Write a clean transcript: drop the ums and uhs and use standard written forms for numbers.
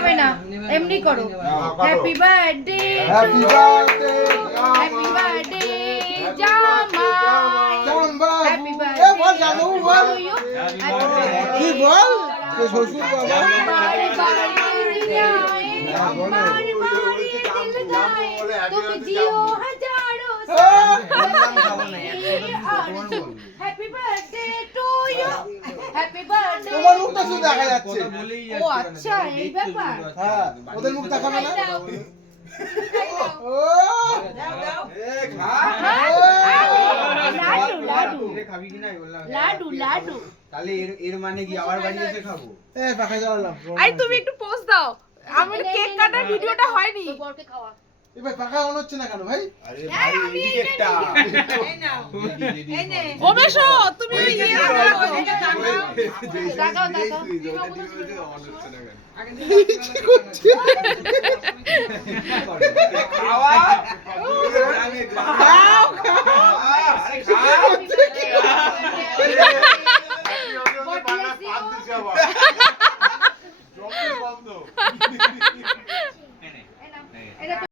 হবে না, এমনি করো। Happy birthday happy birthday happy birthday জামাই, হ্যাপি এ বল বার্থডে জানো বল কি বল তো শ্বশুর বাবা तुम जियो हजारों happy birthday to you happy birthday তোমার মুখটা শুধু দেখা যাচ্ছে ও আচ্ছা এই ব্যাপার হ্যাঁ ওদের মুখ দেখাবে না ও এ খা লাডু লাডু খাবি কি না বললাম লাডু লাডু তাহলে এর মানে কি আবার বাড়ি এসে খাবো এ পাখা জ্বালালাম আরে তুমি একটু পোস্ট দাও, আমার কেক কাটার ভিডিওটা হয়নি। বরকে খাওয়া এ ভাই পাখা অন হচ্ছে না কেন ভাই আরে ভাই এইদিকে একটা ও বেশো তুমি ওই ইয়ে তাকাও তাকাও কি করছে খাওয়া